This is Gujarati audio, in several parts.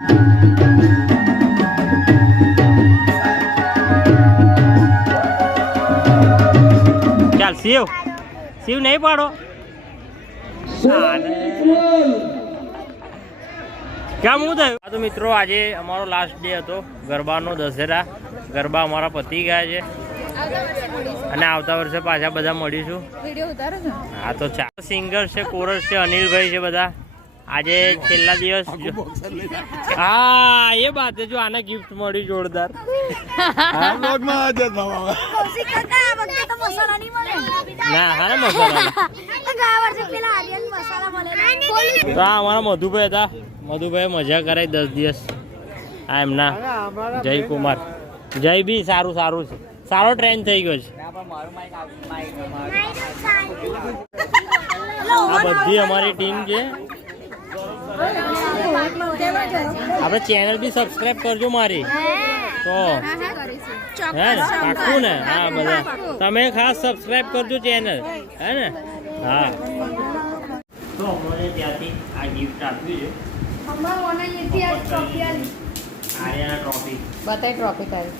ચાલ શિવ શિવ નહીં પાડો કેમ હું થયું? તો મિત્રો આજે અમારો લાસ્ટ ડે હતો ગરબાનો, દશેરા ગરબા અમારા પતી ગયા છે અને આવતા વર્ષે પાછા બધા મળીશું. હા તો ચાર સિંગર છે, કોરસ છે, અનિલભાઈ છે બધા. આજે છેલ્લા દિવસ. હા એ વાત જો આને ગિફ્ટ મળી જોરદાર. ના હા મસાલા તો આ અમારા મધુભાઈ હતા. મધુભાઈ મજા કરાય 10 દિવસ. આ એમના જયકુમાર. જય બી સારું સારું છે, સારો ટ્રેન્ડ થઈ ગયો છે. આ બધી અમારી ટીમ છે. આપણે ચેનલ બી સબસ્ક્રાઇબ કરજો મારી તો હે ને પાક્કું ને. હા બધા તમે ખાસ સબસ્ક્રાઇબ કરજો ચેનલ હે ને. હા તો અમને ત્યાંથી આ ગિફ્ટ આપ્યું છે. આર્યાના ટ્રોફી બતાય ટ્રોફી તારી.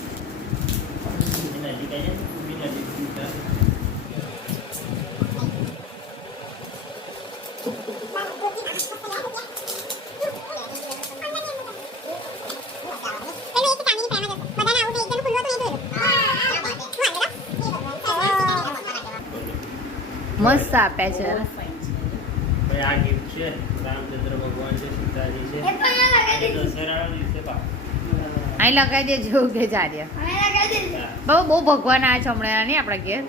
મસ્ત આપ્યા છે. આ ગિફ્ટ છે રામચંદ્ર ભગવાન છે, સીતાજી છે. દશેરાના દિવસે અહીં લગાવી દે જેવું કે ચાર્ય બહુ ભગવાન આ છે હમણાં નહીં આપણા ઘેર.